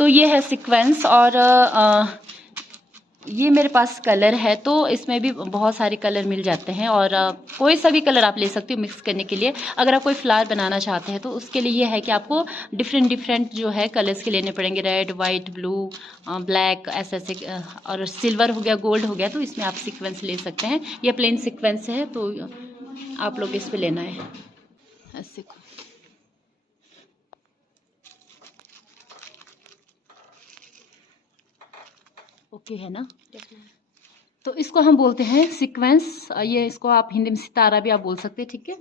तो ये है सीक्वेंस और ये मेरे पास कलर है, तो इसमें भी बहुत सारे कलर मिल जाते हैं और कोई सा भी कलर आप ले सकते हो मिक्स करने के लिए। अगर आप कोई फ्लावर बनाना चाहते हैं तो उसके लिए ये है कि आपको डिफरेंट डिफरेंट जो है कलर्स के लेने पड़ेंगे, रेड, वाइट, ब्लू, ब्लैक, ऐसे ऐसे, और सिल्वर हो गया, गोल्ड हो गया, तो इसमें आप सीक्वेंस ले सकते हैं। ये प्लेन सीक्वेंस है तो आप लोग इस पर लेना है ऐसे। ओके है ना? तो इसको हम बोलते हैं सीक्वेंस। ये इसको आप हिंदी में सितारा भी आप बोल सकते हैं, ठीक है।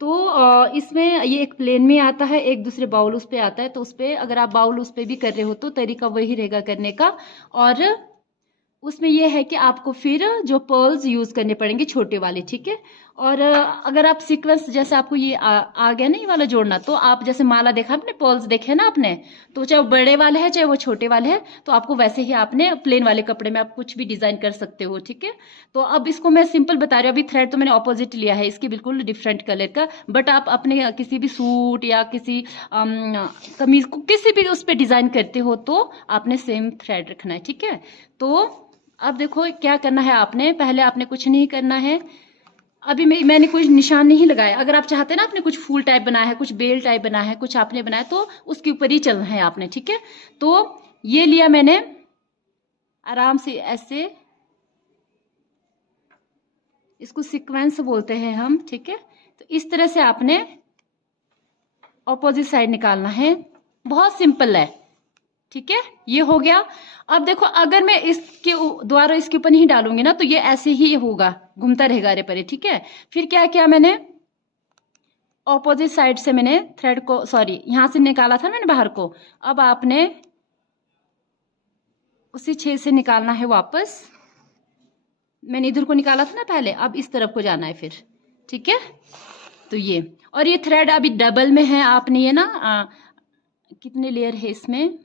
तो इसमें ये एक प्लेन में आता है, एक दूसरे बाउल उस पे आता है, तो उस पे अगर आप बाउल उस पे भी कर रहे हो तो तरीका वही रहेगा करने का। और उसमें यह है कि आपको फिर जो पर्ल्स यूज करने पड़ेंगे छोटे वाले, ठीक है। और अगर आप सीक्वेंस जैसे आपको ये आ गया ना ये वाला जोड़ना, तो आप जैसे माला देखा आपने, पर्ल्स देखे ना आपने, तो चाहे वो बड़े वाले हैं चाहे वो छोटे वाले हैं, तो आपको वैसे ही आपने प्लेन वाले कपड़े में आप कुछ भी डिजाइन कर सकते हो, ठीक है। तो अब इसको मैं सिंपल बता रही हूँ। अभी थ्रेड तो मैंने ऑपोजिट लिया है इसकी, बिल्कुल डिफरेंट कलर का, बट आप अपने किसी भी सूट या किसी कमीज को किसी भी उस पर डिजाइन करते हो तो आपने सेम थ्रेड रखना है, ठीक है। तो अब देखो क्या करना है आपने, पहले आपने कुछ नहीं करना है। अभी मैंने कुछ निशान नहीं लगाया। अगर आप चाहते हैं ना आपने कुछ फूल टाइप बनाया है, कुछ बेल टाइप बनाया है, कुछ आपने बनाया, तो उसके ऊपर ही चलना है आपने, ठीक है। तो ये लिया मैंने, आराम से ऐसे, इसको सीक्वेंस बोलते हैं हम, ठीक है। तो इस तरह से आपने ऑपोजिट साइड निकालना है, बहुत सिंपल है, ठीक है। ये हो गया। अब देखो अगर मैं इसके द्वारा इसके ऊपर नहीं डालूंगी ना तो ये ऐसे ही होगा, घूमता रहेगा अरे परे, ठीक है। फिर क्या किया मैंने, ऑपोजिट साइड से मैंने थ्रेड को, सॉरी यहां से निकाला था मैंने बाहर को, अब आपने उसी छेद से निकालना है वापस। मैंने इधर को निकाला था ना पहले, अब इस तरफ को जाना है फिर, ठीक है। तो ये, और ये थ्रेड अभी डबल में है, आपने ये ना कितने लेयर है इसमें,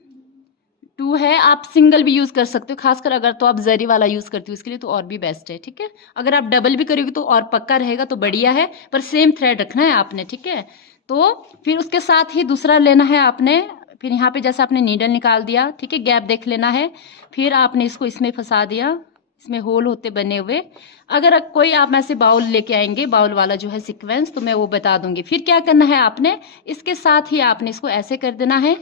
2 है। आप सिंगल भी यूज कर सकते हो, खासकर अगर तो आप जरी वाला यूज करते हो इसके लिए तो और भी बेस्ट है, ठीक है। अगर आप डबल भी करोगे तो और पक्का रहेगा, तो बढ़िया है, पर सेम थ्रेड रखना है आपने, ठीक है। तो फिर उसके साथ ही दूसरा लेना है आपने, फिर यहाँ पे जैसे आपने नीडल निकाल दिया, ठीक है, गैप देख लेना है, फिर आपने इसको इसमें फंसा दिया, इसमें होल होते बने हुए। अगर कोई आप ऐसे बाउल लेके आएंगे, बाउल वाला जो है सीक्वेंस, तो मैं वो बता दूंगी। फिर क्या करना है आपने, इसके साथ ही आपने इसको ऐसे कर देना है,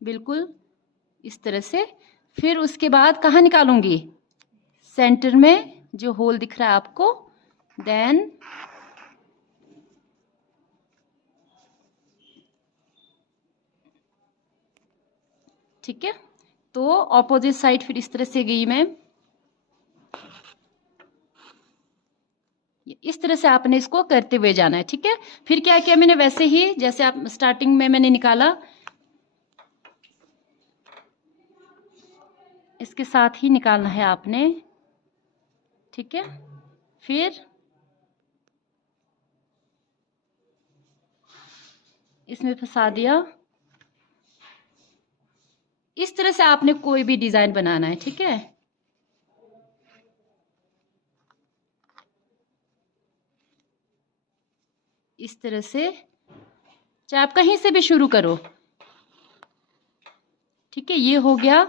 बिल्कुल इस तरह से। फिर उसके बाद कहाँ निकालूंगी, सेंटर में जो होल दिख रहा है आपको, देन ठीक है। तो ऑपोजिट साइड फिर इस तरह से गई मैं, इस तरह से आपने इसको करते हुए जाना है, ठीक है। फिर क्या किया मैंने, वैसे ही जैसे आप स्टार्टिंग में मैंने निकाला, इसके साथ ही निकालना है आपने, ठीक है। फिर इसमें फंसा दिया, इस तरह से आपने कोई भी डिजाइन बनाना है, ठीक है। इस तरह से, चाहे आप कहीं से भी शुरू करो, ठीक है। ये हो गया।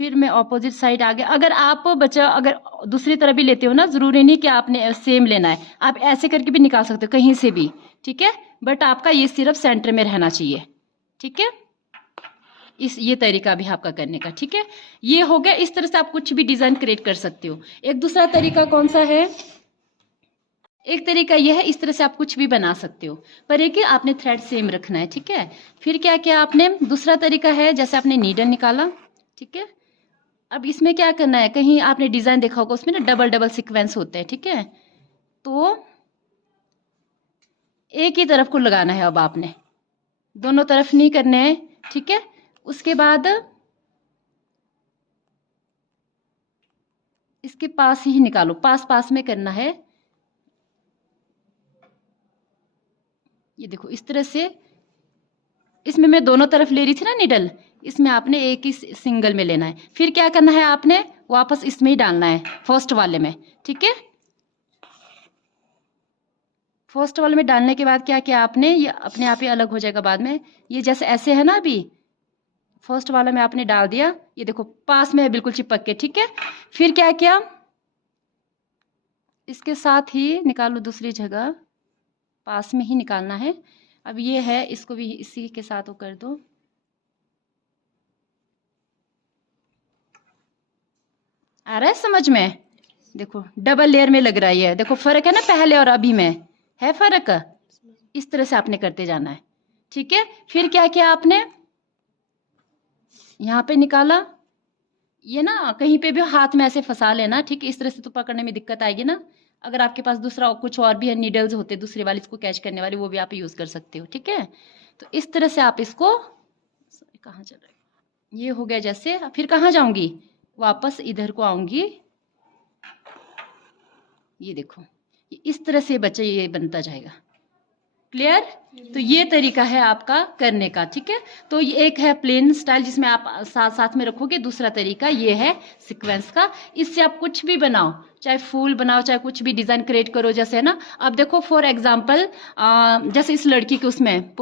फिर मैं ऑपोजिट साइड आ गया। अगर आप बच्चा अगर दूसरी तरफ भी लेते हो ना, जरूरी नहीं कि आपने सेम लेना है, आप ऐसे करके भी निकाल सकते हो कहीं से भी, ठीक है। बट आपका ये सिर्फ सेंटर में रहना चाहिए, ठीक है। ये तरीका भी आपका करने का, ठीक है। ये हो गया। इस तरह से आप कुछ भी डिजाइन क्रिएट कर सकते हो। एक दूसरा तरीका कौन सा है, एक तरीका यह है, इस तरह से आप कुछ भी बना सकते हो, पर एक ही आपने थ्रेड सेम रखना है, ठीक है। फिर क्या किया आपने, दूसरा तरीका है, जैसे आपने नीडल निकाला, ठीक है। अब इसमें क्या करना है, कहीं आपने डिजाइन देखा होगा उसमें ना डबल डबल सीक्वेंस होते हैं, ठीक है। तो एक ही तरफ को लगाना है, अब आपने दोनों तरफ नहीं करने हैं, ठीक है। उसके बाद इसके पास ही निकालो, पास पास में करना है। ये देखो इस तरह से, इसमें मैं दोनों तरफ ले रही थी ना निडल, इसमें आपने एक ही सिंगल में लेना है। फिर क्या करना है, आपने वापस इसमें ही डालना है, फर्स्ट वाले में, ठीक है। फर्स्ट वाले में डालने के बाद क्या किया आपने, ये अपने आप ही अलग हो जाएगा बाद में। ये जैसे ऐसे है ना, अभी फर्स्ट वाला में आपने डाल दिया, ये देखो पास में है बिल्कुल चिपक के, ठीक है। फिर क्या किया, इसके साथ ही निकालो दूसरी जगह, पास में ही निकालना है। अब ये है, इसको भी इसी के साथ वो कर दो। आ रहा है समझ में? देखो डबल लेयर में लग रहा है ये, देखो फर्क है ना पहले और अभी में, है फर्क। इस तरह से आपने करते जाना है, ठीक है। फिर क्या किया आपने, यहाँ पे निकाला, ये ना कहीं पे भी हाथ में ऐसे फंसा लेना, ठीक है। इस तरह से तो पकड़ने में दिक्कत आएगी ना। अगर आपके पास दूसरा कुछ और भी है, नीडल्स होते दूसरे वाले इसको कैच करने वाले, वो भी आप यूज कर सकते हो, ठीक है। तो इस तरह से आप इसको, कहाँ चल रहा है, ये हो गया जैसे। फिर कहाँ जाऊंगी, वापस इधर को आऊंगी, ये देखो इस तरह से बच्चे ये बनता जाएगा। क्लियर? तो ये तरीका है आपका करने का, ठीक है। तो ये एक है प्लेन स्टाइल जिसमें आप साथ साथ में रखोगे, दूसरा तरीका ये है सीक्वेंस का। इससे आप कुछ भी बनाओ, चाहे फूल बनाओ, चाहे कुछ भी डिजाइन क्रिएट करो, जैसे है ना। अब देखो फॉर एग्जांपल जैसे इस लड़की के उसमें